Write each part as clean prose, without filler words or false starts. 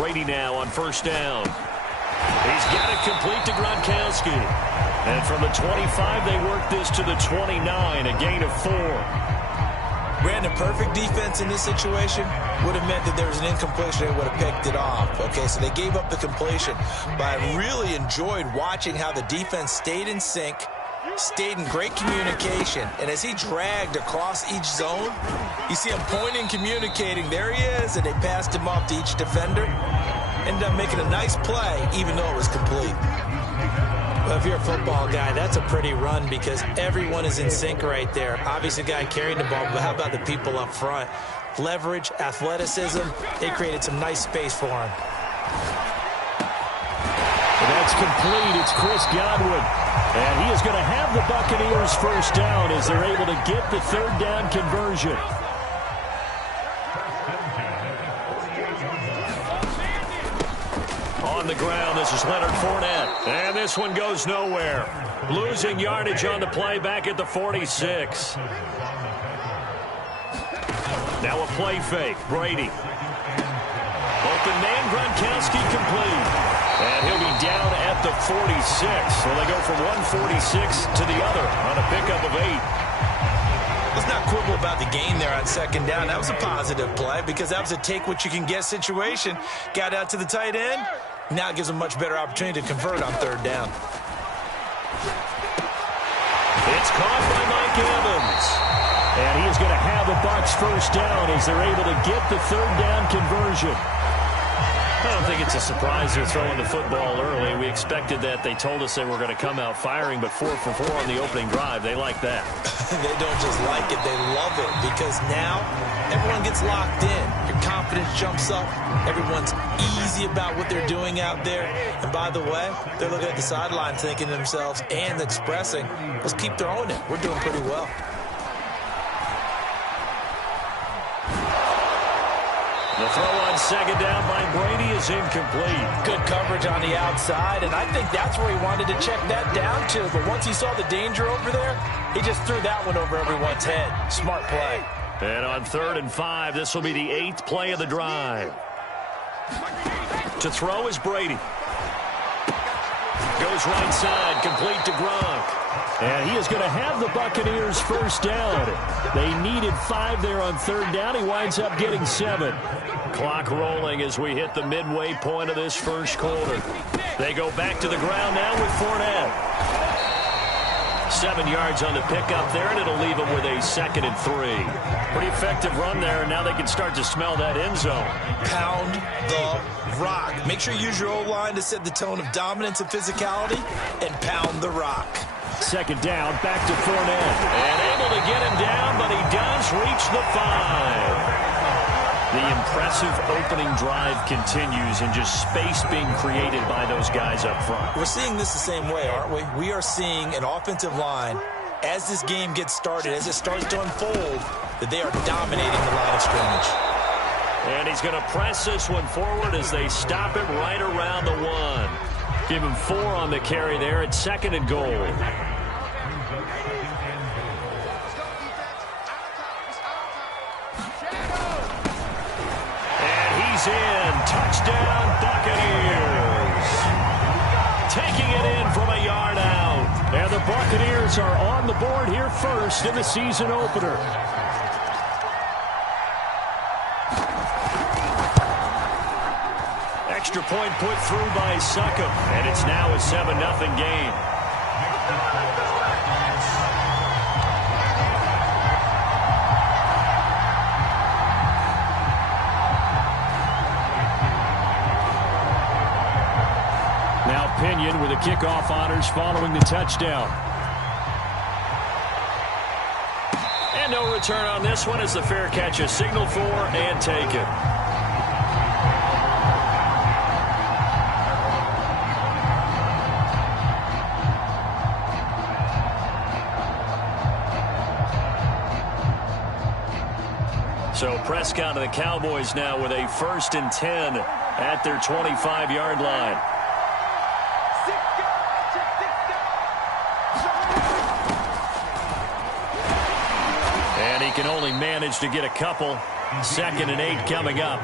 Brady now on first down. He's got it complete to Gronkowski. And from the 25, they work this to the 29, a gain of 4. Brandon, perfect defense in this situation would have meant that there was an incompletion. They would have picked it off. Okay, so they gave up the completion. But I really enjoyed watching how the defense stayed in sync, stayed in great communication. And as he dragged across each zone, you see him pointing, communicating. There he is, and they passed him off to each defender. Ended up making a nice play, even though it was complete. Well, if you're a football guy, that's a pretty run because everyone is in sync right there. Obviously, the guy carrying the ball, but how about the people up front? Leverage, athleticism, they created some nice space for him. That's complete. It's Chris Godwin. And he is going to have the Buccaneers first down as they're able to get the third down conversion. On the ground, this is Leonard Fournette. And this one goes nowhere. Losing yardage on the play back at the 46. Now a play fake. Brady. Open man, Gronkowski complete. And he'll be down at the 46. So they go from 146 to the other on a pickup of 8. Let's not quibble about the gain there on second down. That was a positive play because that was a take-what-you-can-get situation. Got out to the tight end. Now it gives them a much better opportunity to convert on third down. It's caught by Mike Evans. And he is going to have the Bucs first down as they're able to get the third down conversion. I don't think it's a surprise they're throwing the football early. We expected that. They told us they were going to come out firing, but 4 for 4 on the opening drive. They like that. They don't just like it, they love it, because now everyone gets locked in. Your confidence jumps up. Everyone's easy about what they're doing out there. And by the way, they're looking at the sideline thinking to themselves and expressing, let's keep throwing it. We're doing pretty well. The throw on second down by Brady is incomplete. Good coverage on the outside, and I think that's where he wanted to check that down to. But once he saw the danger over there, he just threw that one over everyone's head. Smart play. And on 3rd and 5, this will be the 8th play of the drive. To throw is Brady. Goes right side, complete to Gronk. And he is going to have the Buccaneers first down. They needed 5 there on 3rd down. He winds up getting 7. Clock rolling as we hit the midway point of this first quarter. They go back to the ground now with Fournette. 7 yards on the pickup there, and it'll leave them with a 2nd and 3. Pretty effective run there. Now they can start to smell that end zone. Pound the rock. Make sure you use your O-line to set the tone of dominance and physicality, and pound the rock. 2nd down, back to Fournette. And able to get him down, but he does reach the 5. The impressive opening drive continues, and just space being created by those guys up front. We're seeing this the same way, aren't we? We are seeing an offensive line, as this game gets started, as it starts to unfold, that they are dominating the line of scrimmage. And he's going to press this one forward as they stop it right around the 1. Give him 4 on the carry there at 2nd and goal. In. Touchdown, Buccaneers. Taking it in from a yard out. And the Buccaneers are on the board here first in the season opener. Extra point put through by Succop. And it's now a 7-0 game. Pinion with the kickoff honors following the touchdown. And no return on this one as the fair catch is signaled for and taken. So Prescott of the Cowboys now with a 1st and 10 at their 25-yard line. He can only manage to get a couple. 2nd and 8 coming up.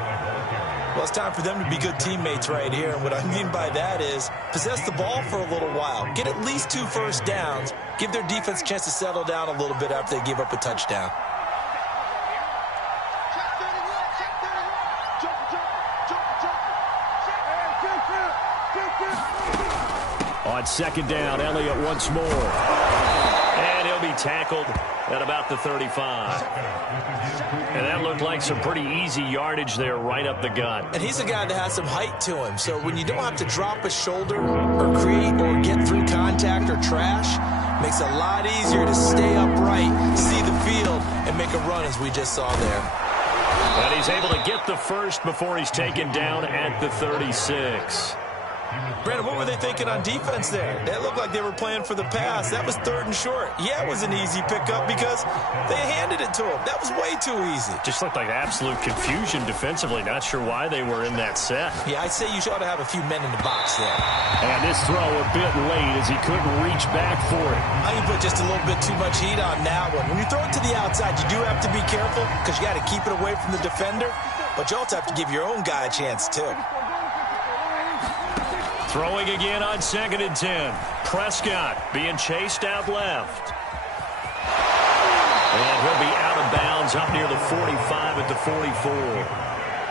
Well, it's time for them to be good teammates right here. And what I mean by that is possess the ball for a little while. Get at least 2 first downs. Give their defense a chance to settle down a little bit after they give up a touchdown. On second down, Elliott once more. And he'll be tackled at about the 35. And that looked like some pretty easy yardage there right up the gut. And he's a guy that has some height to him. So when you don't have to drop a shoulder or create or get through contact or trash, makes it a lot easier to stay upright, see the field, and make a run as we just saw there. And he's able to get the first before he's taken down at the 36. Brandon, what were they thinking on defense there? It looked like they were playing for the pass. That was 3rd and short. Yeah, it was an easy pickup because they handed it to him. That was way too easy. Just looked like absolute confusion defensively. Not sure why they were in that set. Yeah, I'd say you ought to have a few men in the box there. And this throw a bit late as he couldn't reach back for it. I can put just a little bit too much heat on that one. When you throw it to the outside, you do have to be careful because you got to keep it away from the defender. But you also have to give your own guy a chance, too. Throwing again on 2nd and 10. Prescott being chased out left. And he'll be out of bounds up near the 45 at the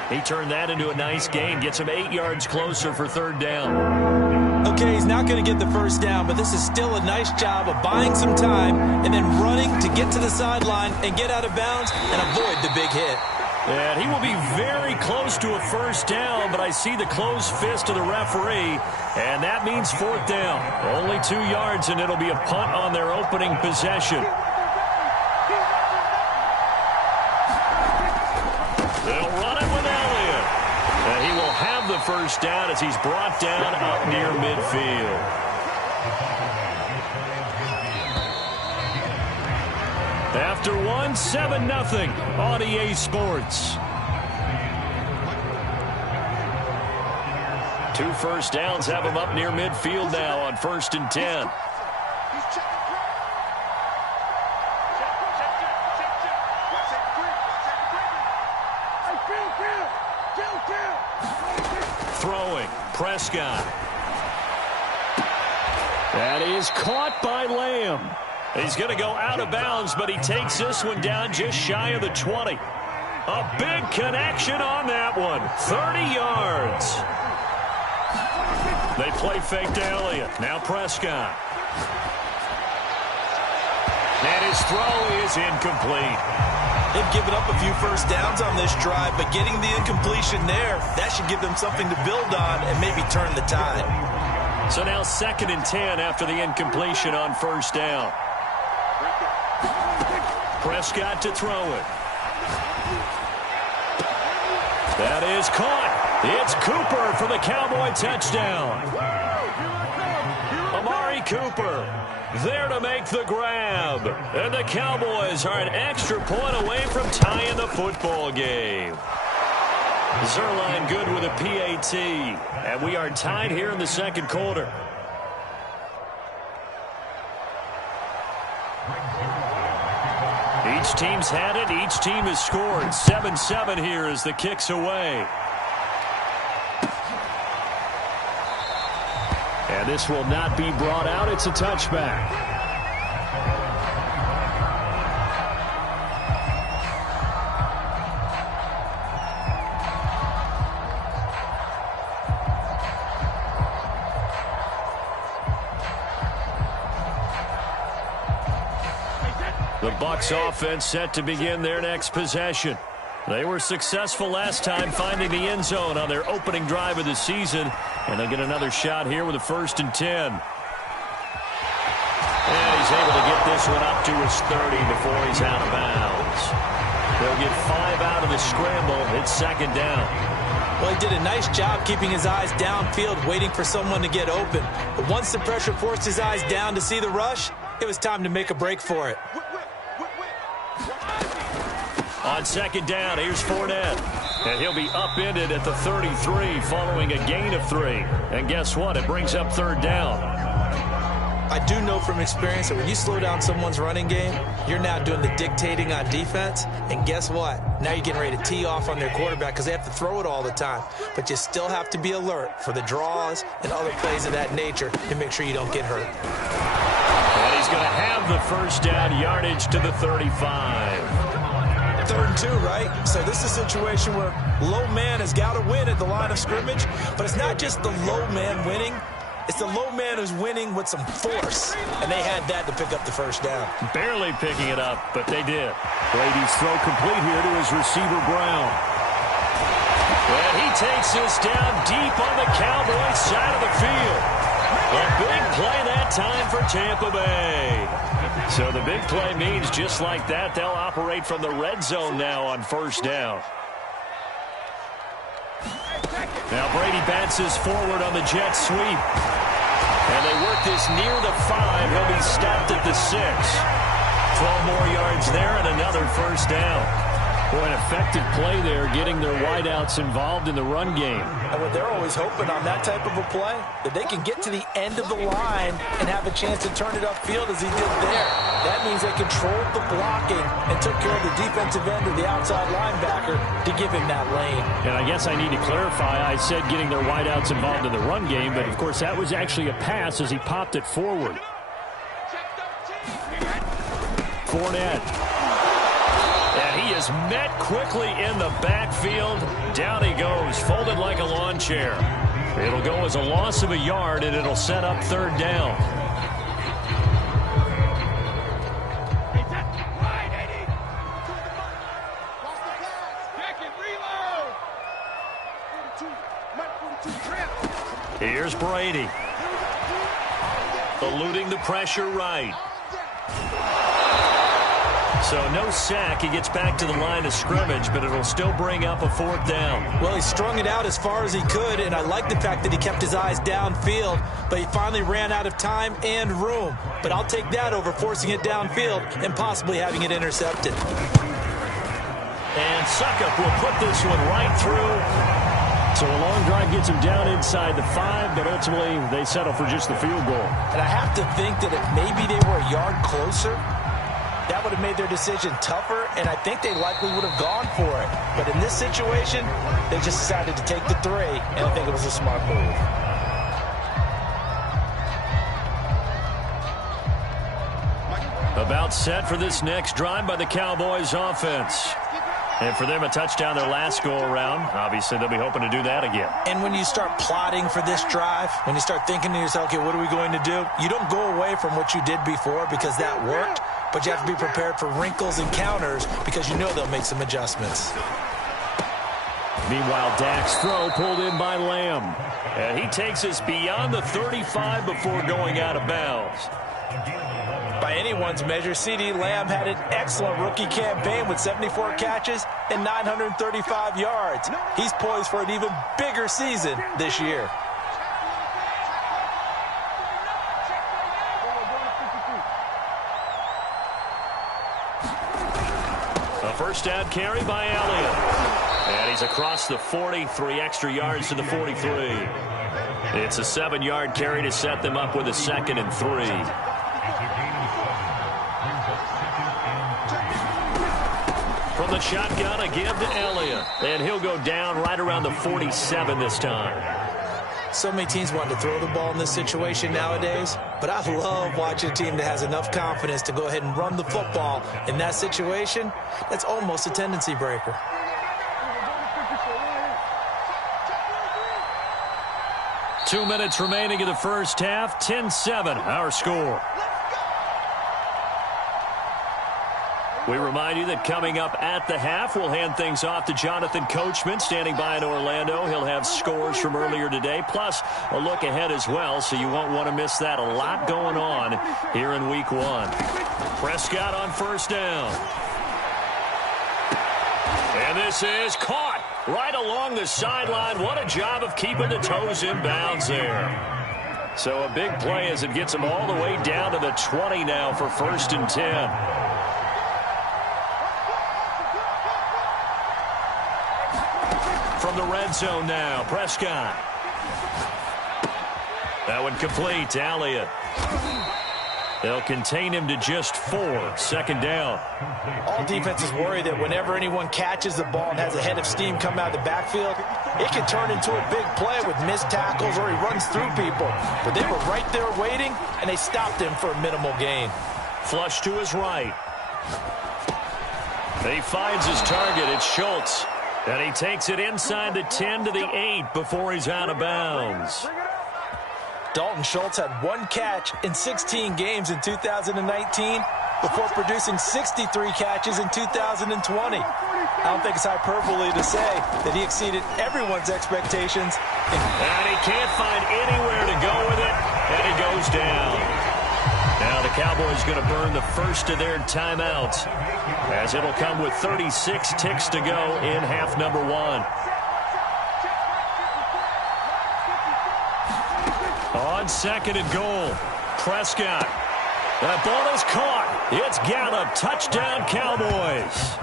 44. He turned that into a nice gain. Gets him 8 yards closer for 3rd down. Okay, he's not going to get the first down, but this is still a nice job of buying some time and then running to get to the sideline and get out of bounds and avoid the big hit. And he will be very close to a first down, but I see the closed fist of the referee, and that means 4th down. Only 2 yards, and it'll be a punt on their opening possession. They'll run it with Elliott. And he will have the first down as he's brought down up near midfield. After 7-0 on EA Sports. 2 first downs have him up near midfield now on 1st and 10. Throwing, Prescott. That is caught by Lamb. He's going to go out of bounds, but he takes this one down just shy of the 20. A big connection on that one. 30 yards. They play fake to Elliott. Now Prescott. And his throw is incomplete. They've given up a few first downs on this drive, but getting the incompletion there, that should give them something to build on and maybe turn the tide. So now 2nd and 10 after the incompletion on 1st down. Prescott to throw it. That is caught. It's Cooper for the Cowboy touchdown. Amari Cooper there to make the grab. And the Cowboys are an extra point away from tying the football game. Zerline good with a PAT. And we are tied here in the 2nd quarter. Each team's had it. Each team has scored. 7-7 here as the kick's away. And this will not be brought out. It's a touchback. The Bucs offense set to begin their next possession. They were successful last time finding the end zone on their opening drive of the season, and they'll get another shot here with a 1st and 10. And he's able to get this one up to his 30 before he's out of bounds. They'll get 5 out of the scramble. It's 2nd down. Well, he did a nice job keeping his eyes downfield, waiting for someone to get open. But once the pressure forced his eyes down to see the rush, it was time to make a break for it. On 2nd down, here's Fournette. And he'll be upended at the 33 following a gain of 3. And guess what? It brings up 3rd down. I I do know from experience that when you slow down someone's running game, you're now doing the dictating on defense. And guess what? Now you're getting ready to tee off on their quarterback because they have to throw it all the time. But you still have to be alert for the draws and other plays of that nature to make sure you don't get hurt. And he's going to have the first down, yardage to the 35. 3rd and 2, right? So this is a situation where low man has got to win at the line of scrimmage, but it's not just the low man winning. It's the low man who's winning with some force, and they had that to pick up the first down. Barely picking it up, but they did. Brady's throw complete here to his receiver, Brown. And he takes this down deep on the Cowboys side of the field. A big play that time for Tampa Bay. So the big play means just like that, they'll operate from the red zone now on first down. Now Brady bounces forward on the jet sweep. And they work this near the 5. He'll be stopped at the 6. 12 more yards there and another first down. Boy, an effective play there, getting their wideouts involved in the run game. And what they're always hoping on that type of a play, that they can get to the end of the line and have a chance to turn it upfield as he did there. That means they controlled the blocking and took care of the defensive end or the outside linebacker to give him that lane. And I guess I need to clarify, I said getting their wideouts involved in the run game, but of course that was actually a pass as he popped it forward. Fournette. And he is met quickly in the backfield. Down he goes, folded like a lawn chair. It'll go as a loss of a yard, and it'll set up 3rd down. Here's Brady. Eluding the pressure right. So no sack. He gets back to the line of scrimmage, but it'll still bring up a 4th down. Well, he strung it out as far as he could, and I like the fact that he kept his eyes downfield, but he finally ran out of time and room. But I'll take that over forcing it downfield and possibly having it intercepted. And Suckup will put this one right through. So a long drive gets him down inside the 5, but ultimately they settle for just the field goal. And I have to think that if maybe they were a yard closer, that would have made their decision tougher, and I think they likely would have gone for it. But in this situation, they just decided to take the 3, and I think it was a smart move. About set for this next drive by the Cowboys offense. And for them, a touchdown their last go-around. Obviously, they'll be hoping to do that again. And when you start plotting for this drive, when you start thinking to yourself, okay, what are we going to do? You don't go away from what you did before because that worked, but you have to be prepared for wrinkles and counters because you know they'll make some adjustments. Meanwhile, Dak's throw pulled in by Lamb. And he takes us beyond the 35 before going out of bounds. By anyone's measure, CeeDee Lamb had an excellent rookie campaign with 74 catches and 935 yards. He's poised for an even bigger season this year. A first down carry by Elliott. And he's across the 43 extra yards to the 43. It's a 7-yard carry to set them up with a 2nd and 3. From the shotgun, a give to Elliott. And he'll go down right around the 47 this time. So many teams want to throw the ball in this situation nowadays, but I love watching a team that has enough confidence to go ahead and run the football. In that situation, that's almost a tendency breaker. Two minutes remaining in the first half. 10-7, our score. We remind you that coming up at the half, we'll hand things off to Jonathan Coachman, standing by in Orlando. He'll have scores from earlier today, plus a look ahead as well, so you won't want to miss that. A lot going on here in Week 1. Prescott on first down. And this is caught right along the sideline. What a job of keeping the toes in bounds there. So a big play as it gets them all the way down to the 20 now for 1st and 10. From the red zone now, Prescott. That one complete to Elliott. They'll contain him to just 4. Second down. All defenses worry that whenever anyone catches the ball and has a head of steam come out of the backfield, it can turn into a big play with missed tackles or he runs through people. But they were right there waiting, and they stopped him for a minimal gain. Flush to his right. He finds his target. It's Schultz. And he takes it inside the 10 to the 8 before he's out of bounds. Dalton Schultz had 1 catch in 16 games in 2019 before producing 63 catches in 2020. I don't think it's hyperbole to say that he exceeded everyone's expectations. And he can't find anywhere to go with it, and he goes down. Now the Cowboys going to burn the first of their timeouts, as it'll come with 36 ticks to go in half number 1. On second and goal, Prescott. That ball is caught. It's Gallup. Touchdown, Cowboys.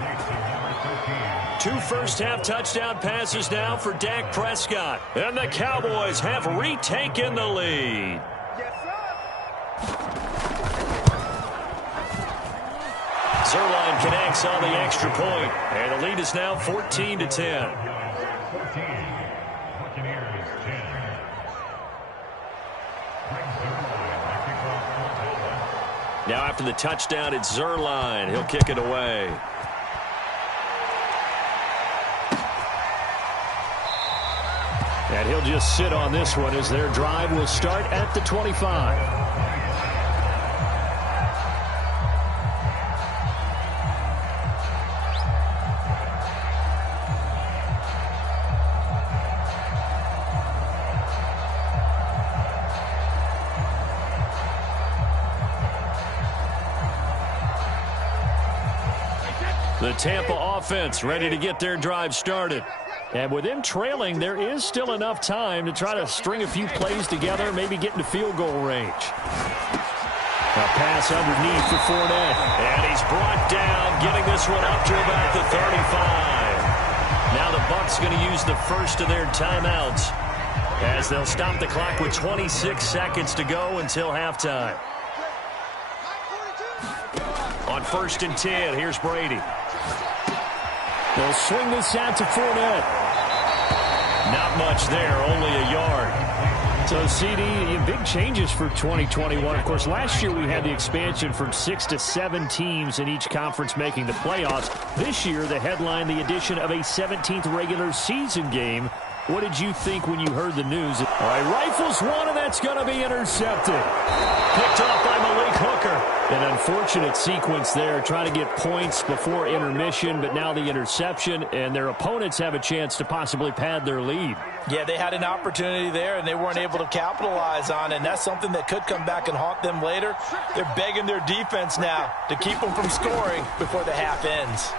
2 first-half touchdown passes now for Dak Prescott. And the Cowboys have retaken the lead. Zerline connects on the extra point, and the lead is now 14-10. Now after the touchdown, it's Zerline. He'll kick it away. And he'll just sit on this one as their drive will start at the 25. The Tampa offense ready to get their drive started. And with them trailing, there is still enough time to try to string a few plays together, maybe get into field goal range. A pass underneath for Fournette. And he's brought down, getting this one up to about the 35. Now the Bucs going to use the first of their timeouts, as they'll stop the clock with 26 seconds to go until halftime. On 1st and 10, here's Brady. They'll swing this out to Fournette. Not much there, only a yard. So, CD, big changes for 2021. Of course, last year we had the expansion from 6 to 7 teams in each conference making the playoffs. This year, the headline, the addition of a 17th regular season game. What did you think when you heard the news? All right, rifles one, and that's going to be intercepted. Picked off by Malik Hooker. An unfortunate sequence there, trying to get points before intermission, but now the interception, and their opponents have a chance to possibly pad their lead. Yeah, they had an opportunity there, and they weren't able to capitalize on it, and that's something that could come back and haunt them later. They're begging their defense now to keep them from scoring before the half ends.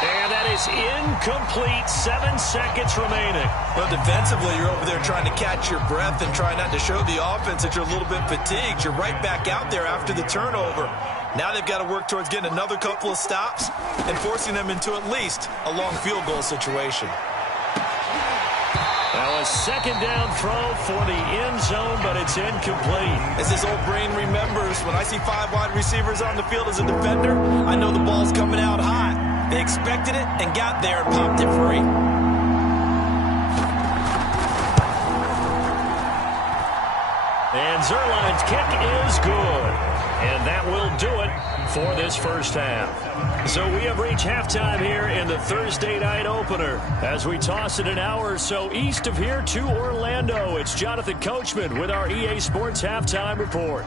And that is incomplete. 7 seconds remaining. Well, defensively, you're over there trying to catch your breath and try not to show the offense that you're a little bit fatigued. You're right back out there after the turnover. Now they've got to work towards getting another couple of stops and forcing them into at least a long field goal situation. Now a second down throw for the end zone, but it's incomplete. As this old brain remembers, when I see 5 wide receivers on the field as a defender, I know the ball's coming out hot. They expected it and got there and popped it free. And Zerline's kick is good. And that will do it for this first half. So we have reached halftime here in the Thursday night opener. As we toss it an hour or so east of here to Orlando, it's Jonathan Coachman with our EA Sports Halftime Report.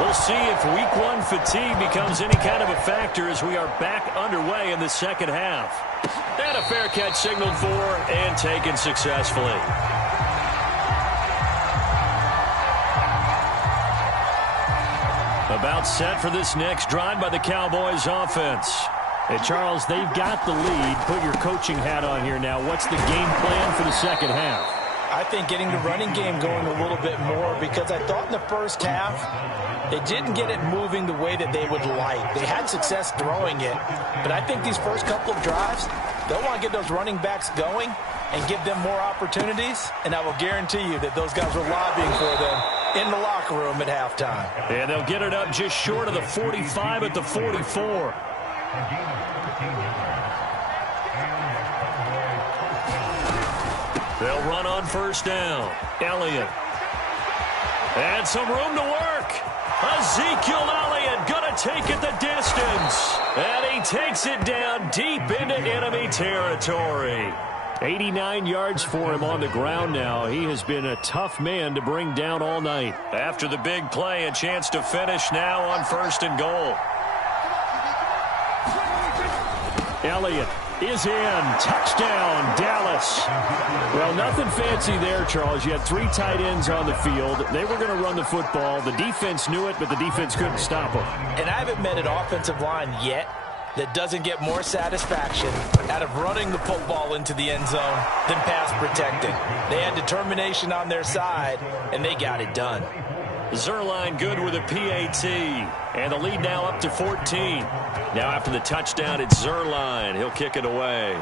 We'll see if week 1 fatigue becomes any kind of a factor as we are back underway in the second half. And a fair catch signaled for and taken successfully. About set for this next drive by the Cowboys offense. And Charles, they've got the lead. Put your coaching hat on here now. What's the game plan for the second half? I think getting the running game going a little bit more, because I thought in the first half they didn't get it moving the way that they would like. They had success throwing it, but I think these first couple of drives, They'll want to get those running backs going and give them more opportunities, and I will guarantee you that those guys are lobbying for them in the locker room at halftime. And they'll get it up just short of the 45 at the 44. They'll run on first down. Elliott. And some room to work. Ezekiel Elliott going to take it the distance. And he takes it down deep into enemy territory. 89 yards for him on the ground now. He has been a tough man to bring down all night. After the big play, a chance to finish now on first and goal. Elliott is in. Touchdown, Dallas. Well, nothing fancy there, Charles. You had 3 tight ends on the field. They were going to run the football. The defense knew it, but the defense couldn't stop them. And I haven't met an offensive line yet that doesn't get more satisfaction out of running the football into the end zone than pass protecting. They had determination on their side, and they got it done. Zerline good with a PAT. And the lead now up to 14. Now after the touchdown, it's Zerline. He'll kick it away.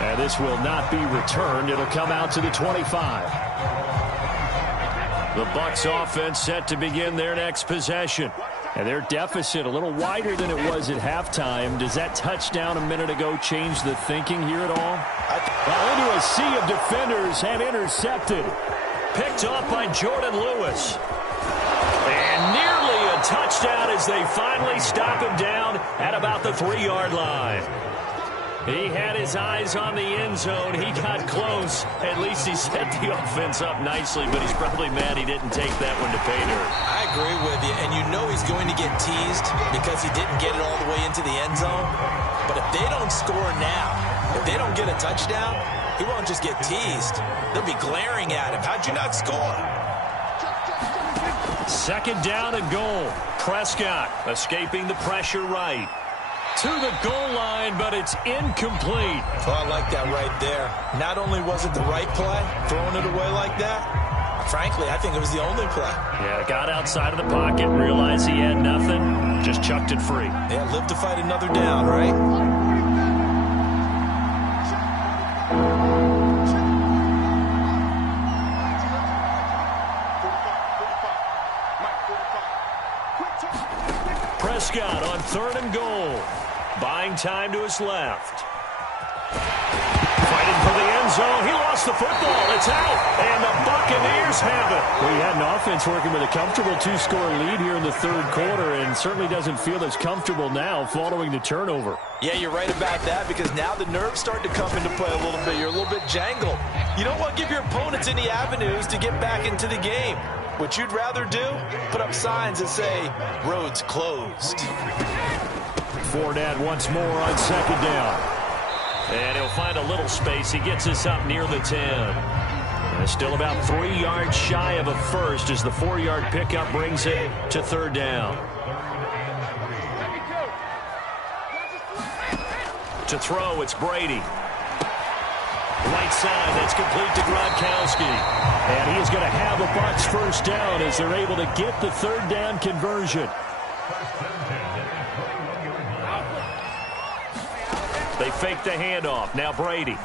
And this will not be returned. It'll come out to the 25. The Bucs offense set to begin their next possession. And their deficit a little wider than it was at halftime. Does that touchdown a minute ago change the thinking here at all? Into a sea of defenders and intercepted. Picked off by Jordan Lewis. And nearly a touchdown as they finally stop him down at about the 3-yard line. He had his eyes on the end zone. He got close. At least he set the offense up nicely, but he's probably mad he didn't take that one to pay dirt. I agree with you, and you know he's going to get teased because he didn't get it all the way into the end zone. But if they don't score now, if they don't get a touchdown, he won't just get teased. They'll be glaring at him. How'd you not score? Second down and goal. Prescott escaping the pressure right. To the goal line, but it's incomplete. Oh, I like that right there. Not only was it the right play, throwing it away like that, frankly, I think it was the only play. Yeah, got outside of the pocket, realized he had nothing, just chucked it free. Yeah, live to fight another down, right? Prescott on third and goal. Buying time to his left. Fighting for the end zone. He lost the football. It's out. And the Buccaneers have it. Well, you had an offense working with a comfortable 2-score lead here in the third quarter and certainly doesn't feel as comfortable now following the turnover. Yeah, you're right about that because now the nerves start to come into play a little bit. You're a little bit jangled. You don't want to give your opponents any avenues to get back into the game. What you'd rather do, put up signs that say, roads closed. Fournette once more on second down. And he'll find a little space. He gets us up near the 10. And still about 3 yards shy of a first as the 4-yard pickup brings it to third down. To throw, it's Brady. Right side, that's complete to Gronkowski. And he is going to have a Bucs first down as they're able to get the third down conversion. They fake the handoff. Now Brady.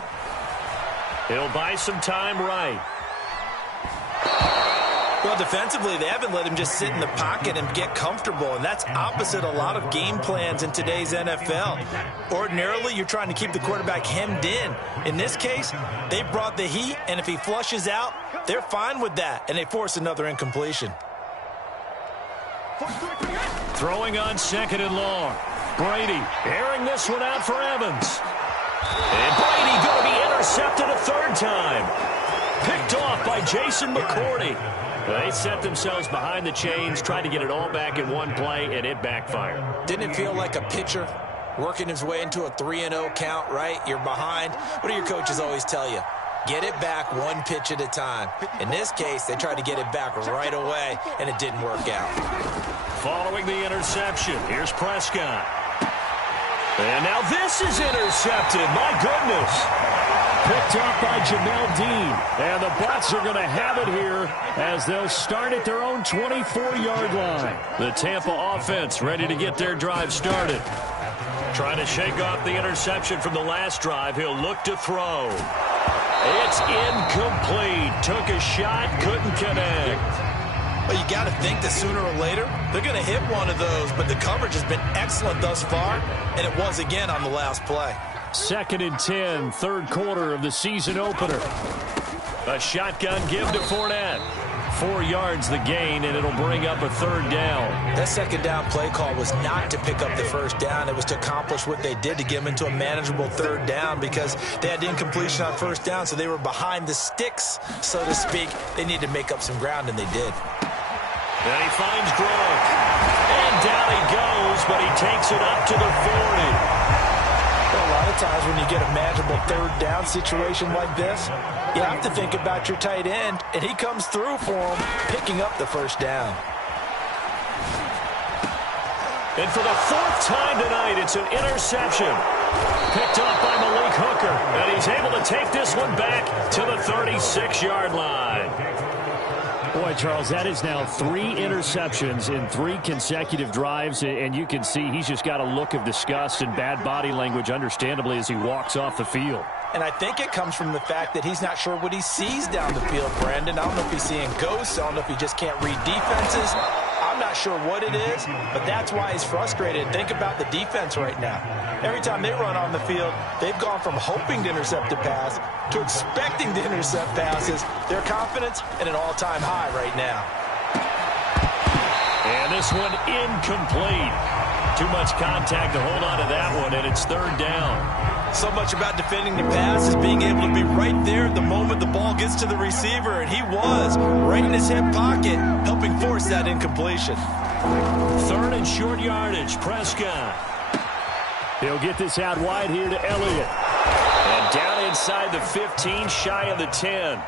He'll buy some time right. Well, defensively, they haven't let him just sit in the pocket and get comfortable, and that's opposite a lot of game plans in today's NFL. Ordinarily, you're trying to keep the quarterback hemmed in. In this case, they brought the heat, and if he flushes out, they're fine with that, and they force another incompletion. Throwing on second and long. Brady airing this one out for Evans. And Brady going to be intercepted a third time. Picked off by Jason McCourty. They set themselves behind the chains, trying to get it all back in one play, and it backfired. Didn't it feel like a pitcher working his way into a 3-0 count, right? You're behind. What do your coaches always tell you? Get it back one pitch at a time. In this case, they tried to get it back right away, and it didn't work out. Following the interception, here's Prescott. And now this is intercepted. My goodness. picked off by Jamel Dean. And the Bucs are going to have it here as they'll start at their own 24-yard line. The Tampa offense ready to get their drive started. Trying to shake off the interception from the last drive. He'll look to throw. It's incomplete. Took a shot, couldn't connect. Well, you got to think that sooner or later they're going to hit one of those, but the coverage has been excellent thus far, and it was again on the last play. 2nd and 10, third quarter of the season opener. A shotgun give to Fournette. 4 yards the gain, and it'll bring up a third down. That second down play call was not to pick up the first down. It was to accomplish what they did to get them into a manageable third down because they had incompletion on first down, so they were behind the sticks, so to speak. They needed to make up some ground, and they did. And he finds Gronk. And down he goes, but he takes it up to the 40. A lot of times when you get a manageable third down situation like this, you have to think about your tight end, and he comes through for him, picking up the first down. And for the 4th time tonight, it's an interception. Picked off by Malik Hooker, and he's able to take this one back to the 36-yard line. Boy, Charles, that is now 3 interceptions in 3 consecutive drives, and you can see he's just got a look of disgust and bad body language, understandably, as he walks off the field. And I think it comes from the fact that he's not sure what he sees down the field, Brandon. I don't know if he's seeing ghosts. I don't know if he just can't read defenses. I'm not sure what it is, but that's why he's frustrated. Think about the defense right now. Every time they run on the field, they've gone from hoping to intercept a pass to expecting to intercept passes. Their confidence at an all-time high right now. And this one incomplete. Too much contact to hold on to that one, and it's third down. So much about defending the pass is being able to be right there the moment the ball gets to the receiver, and he was right in his hip pocket, helping force that incompletion. 3rd and short yardage, Prescott. He'll get this out wide here to Elliott. And down inside the 15, shy of the 10.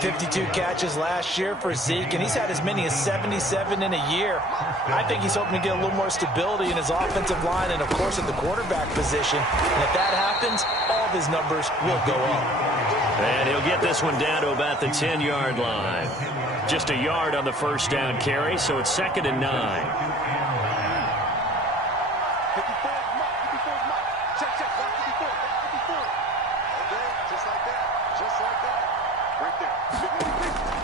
52 catches last year for Zeke, and he's had as many as 77 in a year. I think he's hoping to get a little more stability in his offensive line and, of course, at the quarterback position. And if that happens, all of his numbers will go up. And he'll get this one down to about the 10-yard line. Just a yard on the first down carry, so it's 2nd and 9.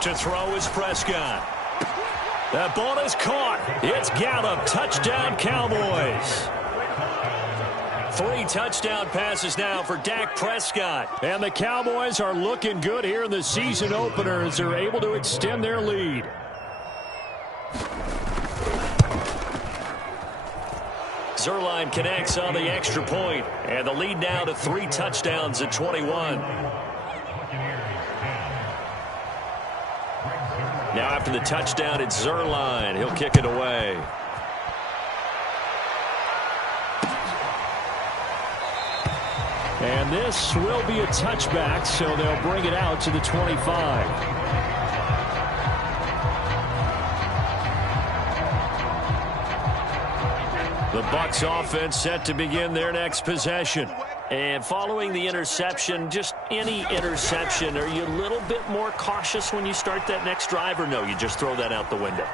To throw is Prescott. That ball is caught. It's Gallup. Touchdown, Cowboys. 3 touchdown passes now for Dak Prescott. And the Cowboys are looking good here in the season opener as they're able to extend their lead. Zuerlein connects on the extra point, and the lead now to 3 touchdowns at 21. Now after the touchdown, it's Zuerlein. He'll kick it away. And this will be a touchback, so they'll bring it out to the 25. The Bucs offense set to begin their next possession. And following the interception, just any interception, are you a little bit more cautious when you start that next drive, or no, you just throw that out the window?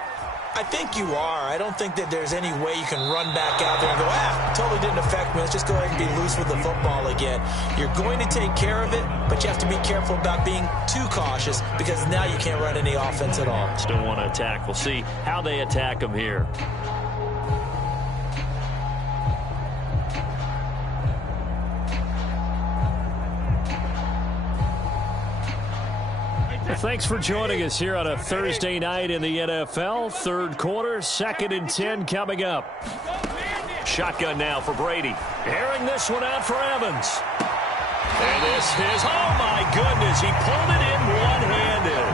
I think you are. I don't think that there's any way you can run back out there and go, totally didn't affect me. Let's just go ahead and be loose with the football again. You're going to take care of it, but you have to be careful about being too cautious because now you can't run any offense at all. Still want to attack. We'll see how they attack them here. Thanks for joining us here on a Thursday night in the NFL. Third quarter, 2nd and 10 coming up. Shotgun now for Brady. Airing this one out for Evans. And this is, oh my goodness, he pulled it in one-handed.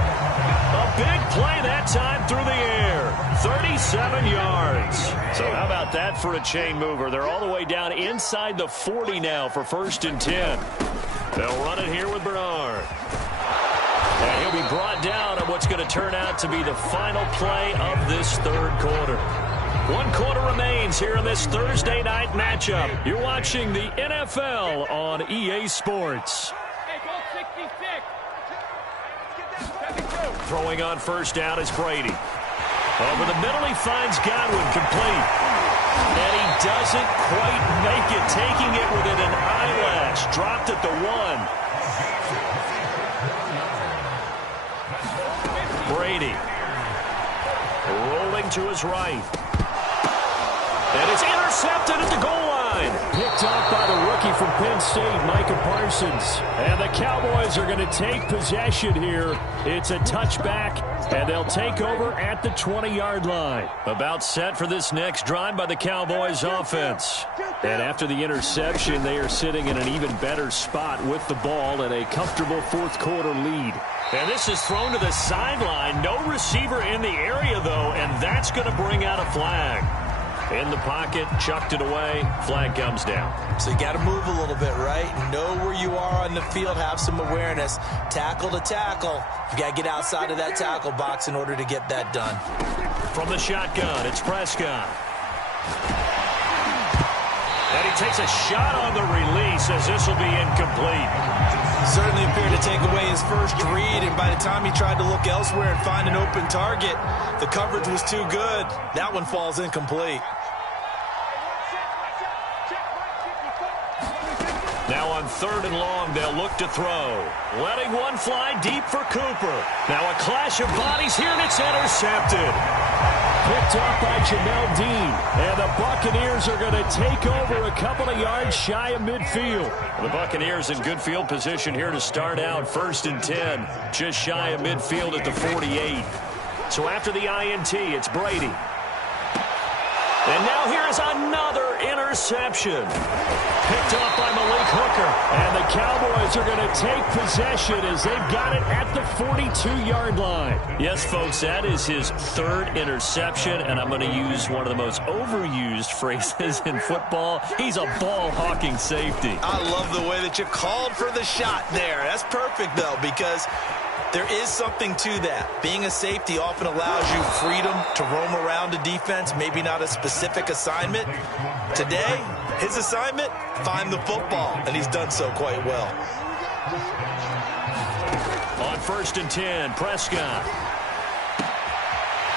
A big play that time through the air. 37 yards. So how about that for a chain mover? They're all the way down inside the 40 now for 1st and 10. They'll run it here with Bernard. And he'll be brought down on what's going to turn out to be the final play of this third quarter. 1 quarter remains here in this Thursday night matchup. You're watching the NFL on EA Sports. Throwing on first down is Brady. Over the middle, he finds Godwin, complete. And he doesn't quite make it, taking it within an eyelash. Dropped at the 1. Brady. Rolling to his right. And it's intercepted at the goal line. Picked off by the rookie from Penn State, Micah Parsons. And the Cowboys are going to take possession here. It's a touchback, and they'll take over at the 20-yard line. About set for this next drive by the Cowboys offense. And after the interception, they are sitting in an even better spot with the ball and a comfortable fourth-quarter lead. And this is thrown to the sideline. No receiver in the area, though, and that's going to bring out a flag. In the pocket, chucked it away, flag comes down. So you got to move a little bit, right? Know where you are on the field, have some awareness. Tackle to tackle. You got to get outside of that tackle box in order to get that done. From the shotgun, it's Prescott. And he takes a shot on the release as this will be incomplete. Certainly appeared to take away his first read, and by the time he tried to look elsewhere and find an open target, the coverage was too good. That one falls incomplete. Now on 3rd and long, they'll look to throw. Letting one fly deep for Cooper. Now a clash of bodies here, and it's intercepted. Picked off by Jamel Dean. And the Buccaneers are going to take over a couple of yards shy of midfield. The Buccaneers in good field position here to start out. 1st and 10. Just shy of midfield at the 48. So after the INT, it's Brady. And now here is another interception. Picked off by Malik Hooker. And the Cowboys are going to take possession as they've got it at the 42-yard line. Yes, folks, that is his 3rd interception, and I'm going to use one of the most overused phrases in football. He's a ball-hawking safety. I love the way that you called for the shot there. That's perfect, though, because there is something to that. Being a safety often allows you freedom to roam around a defense, maybe not a specific assignment. Today, his assignment, find the football, and he's done so quite well. On 1st and 10, Prescott.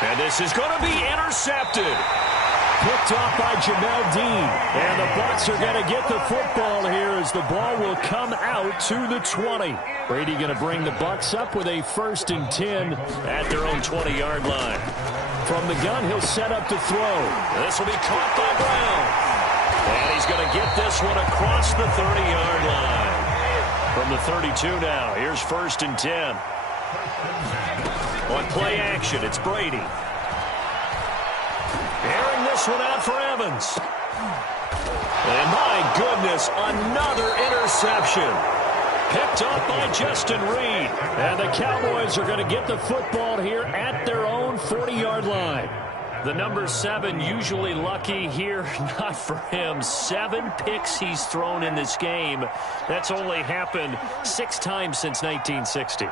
And this is going to be intercepted. Picked off by Jamel Dean. And the Bucs are going to get the football here as the ball will come out to the 20. Brady going to bring the Bucs up with a 1st and 10 at their own 20-yard line. From the gun, he'll set up to throw. This will be caught by Brown. And he's going to get this one across the 30-yard line. From the 32 now, here's 1st and 10. On play action, it's Brady. Airing this one out for Evans. And my goodness, another interception. Picked off by Justin Reed. And the Cowboys are going to get the football here at their own 40-yard line. The number 7 usually lucky here, not for him. 7 picks he's thrown in this game. That's only happened 6 times since 1960.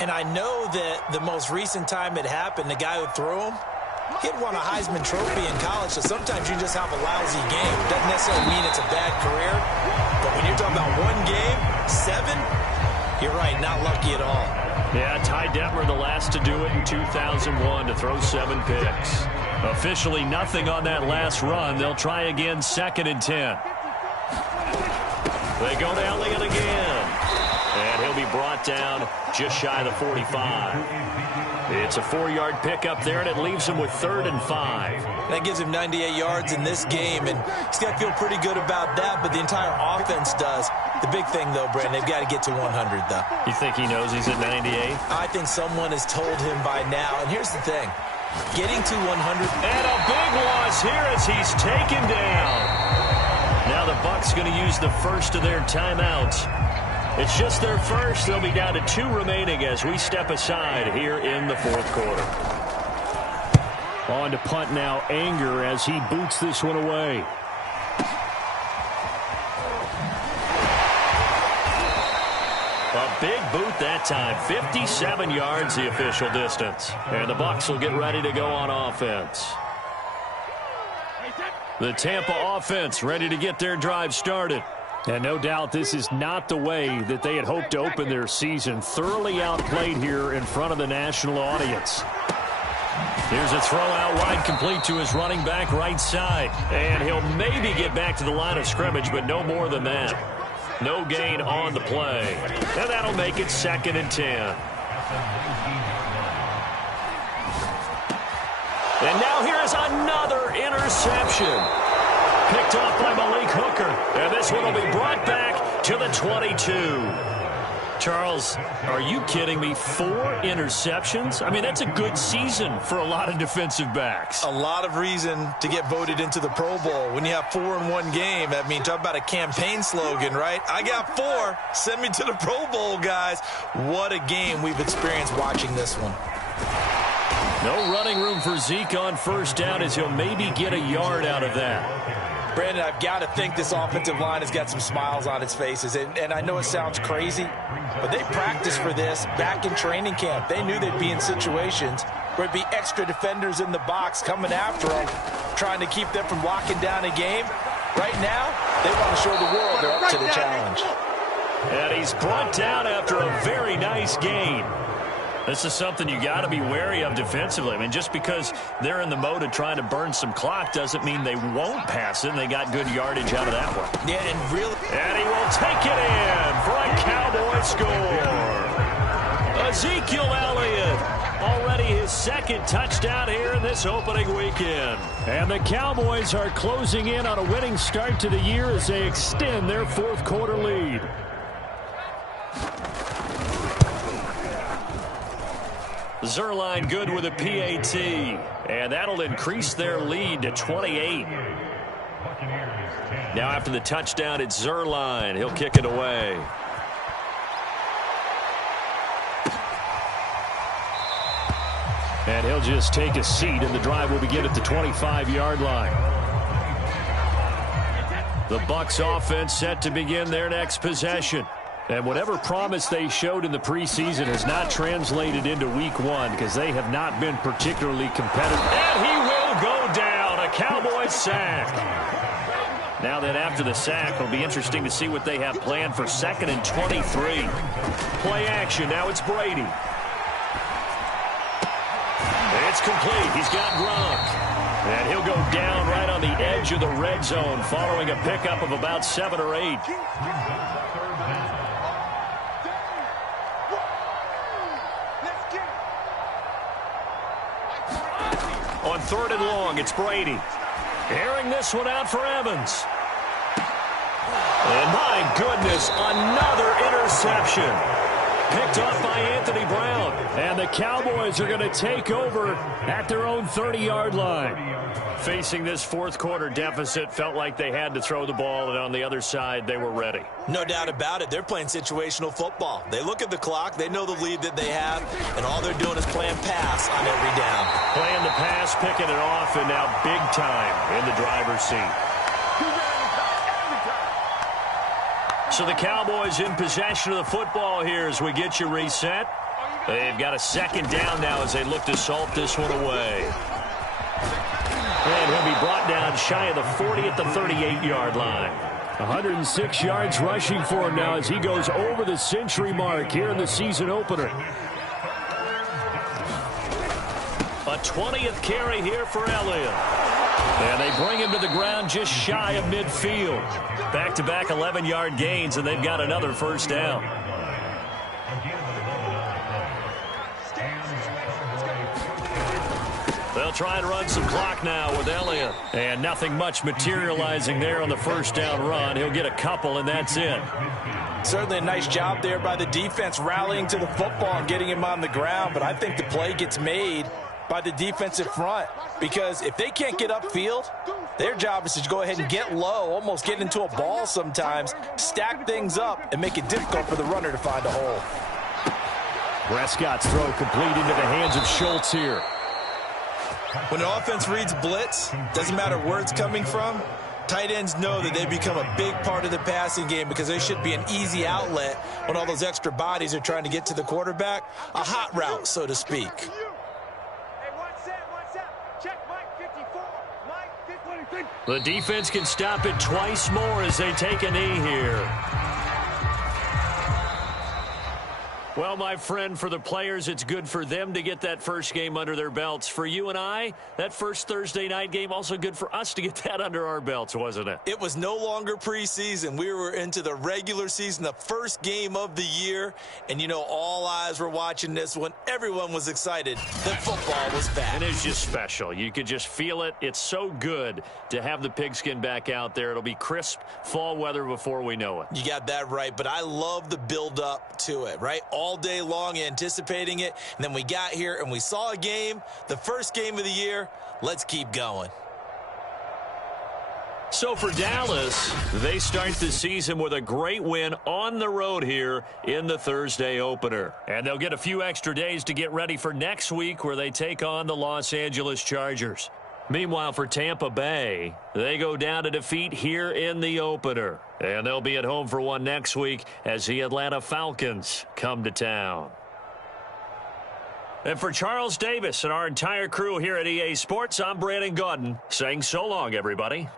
And I know that the most recent time it happened, the guy who threw him, he had won a Heisman Trophy in college, so sometimes you just have a lousy game. Doesn't necessarily mean it's a bad career, but when you're talking about one game, 7, you're right, not lucky at all. Yeah, Ty Detmer the last to do it in 2001 to throw 7 picks. Officially nothing on that last run. They'll try again, 2nd and 10. They go to Elliott again. And he'll be brought down just shy of the 45. It's a 4-yard pickup there, and it leaves him with 3rd and 5. That gives him 98 yards in this game, and he's got to feel pretty good about that, but the entire offense does. The big thing, though, Brandon, they've got to get to 100, though. You think he knows he's at 98? I think someone has told him by now, and here's the thing. Getting to 100. And a big loss here as he's taken down. Now the Bucs going to use the first of their timeouts. It's just their first. They'll be down to 2 remaining as we step aside here in the 4th quarter. On to punt now, Anger, as he boots this one away. A big boot that time. 57 yards the official distance. And the Bucs will get ready to go on offense. The Tampa offense ready to get their drive started. And no doubt this is not the way that they had hoped to open their season. Thoroughly outplayed here in front of the national audience. Here's a throw out wide, complete to his running back right side. And he'll maybe get back to the line of scrimmage, but no more than that. No gain on the play. And that'll make it 2nd and 10. And now here's another interception. Picked off by Malik Hooker. And this one will be brought back to the 22. Charles, are you kidding me? 4 interceptions? I mean, that's a good season for a lot of defensive backs. A lot of reason to get voted into the Pro Bowl. When you have 4 in one game, I mean, talk about a campaign slogan, right? I got 4. Send me to the Pro Bowl, guys. What a game we've experienced watching this one. No running room for Zeke on first down as he'll maybe get a yard out of that. Brandon, I've got to think this offensive line has got some smiles on its faces. And I know it sounds crazy, but they practiced for this back in training camp. They knew they'd be in situations where it'd be extra defenders in the box coming after them, trying to keep them from locking down a game. Right now, they want to show the world they're up to the challenge. And he's brought down after a very nice gain. This is something you got to be wary of defensively. I mean, just because they're in the mode of trying to burn some clock doesn't mean they won't pass it, and they got good yardage out of that one. Yeah, and really... And he will take it in for a Cowboy score. Ezekiel Elliott, already his 2nd touchdown here in this opening weekend. And the Cowboys are closing in on a winning start to the year as they extend their 4th quarter lead. Zerline good with a PAT, and that'll increase their lead to 28. Now after the touchdown, it's Zerline. He'll kick it away. And he'll just take a seat, and the drive will begin at the 25-yard line. The Bucs offense set to begin their next possession. And whatever promise they showed in the preseason has not translated into week 1 because they have not been particularly competitive. And he will go down. A Cowboys sack. Now then, after the sack, it'll be interesting to see what they have planned for 2nd and 23. Play action. Now it's Brady. It's complete. He's got Gronk. And he'll go down right on the edge of the red zone following a pickup of about 7 or 8. On 3rd and long, it's Brady. Airing this one out for Evans. And my goodness, another interception. Picked off by Anthony Brown. And the Cowboys are going to take over at their own 30-yard line. Facing this 4th quarter deficit, felt like they had to throw the ball, and on the other side, they were ready. No doubt about it. They're playing situational football. They look at the clock. They know the lead that they have, and all they're doing is playing pass on every down. Playing the pass, picking it off, and now big time in the driver's seat. So the Cowboys in possession of the football here as we get you reset. They've got a 2nd down now as they look to salt this one away. And he'll be brought down shy of the 40 at the 38-yard line. 106 yards rushing for him now as he goes over the century mark here in the season opener. A 20th carry here for Elliott. And they bring him to the ground just shy of midfield. Back-to-back 11-yard gains, and they've got another 1st down. They'll try and run some clock now with Elliott. And nothing much materializing there on the 1st down run. He'll get a couple, and that's it. Certainly a nice job there by the defense rallying to the football and getting him on the ground. But I think the play gets made by the defensive front, because if they can't get upfield, their job is to go ahead and get low, almost get into a ball sometimes, stack things up, and make it difficult for the runner to find a hole. Prescott's throw complete into the hands of Schultz here. When an offense reads blitz, doesn't matter where it's coming from, tight ends know that they become a big part of the passing game because they should be an easy outlet when all those extra bodies are trying to get to the quarterback. A hot route, so to speak. Check Mike 54. Mike 53. The defense can stop it twice more as they take a knee here. Well, my friend, for the players, it's good for them to get that first game under their belts. For you and I, that first Thursday night game, also good for us to get that under our belts, wasn't it? It was no longer preseason. We were into the regular season, the first game of the year. And, you know, all eyes were watching this one. Everyone was excited that football was back. And it's just special. You could just feel it. It's so good to have the pigskin back out there. It'll be crisp fall weather before we know it. You got that right, but I love the build-up to it, right? All day long anticipating it, and then we got here and we saw a game, the first game of the year. Let's keep going. So for Dallas, they start the season with a great win on the road here in the Thursday opener. And they'll get a few extra days to get ready for next week where they take on the Los Angeles Chargers. Meanwhile, for Tampa Bay, they go down to defeat here in the opener. And they'll be at home for one next week as the Atlanta Falcons come to town. And for Charles Davis and our entire crew here at EA Sports, I'm Brandon Gaudin saying so long, everybody.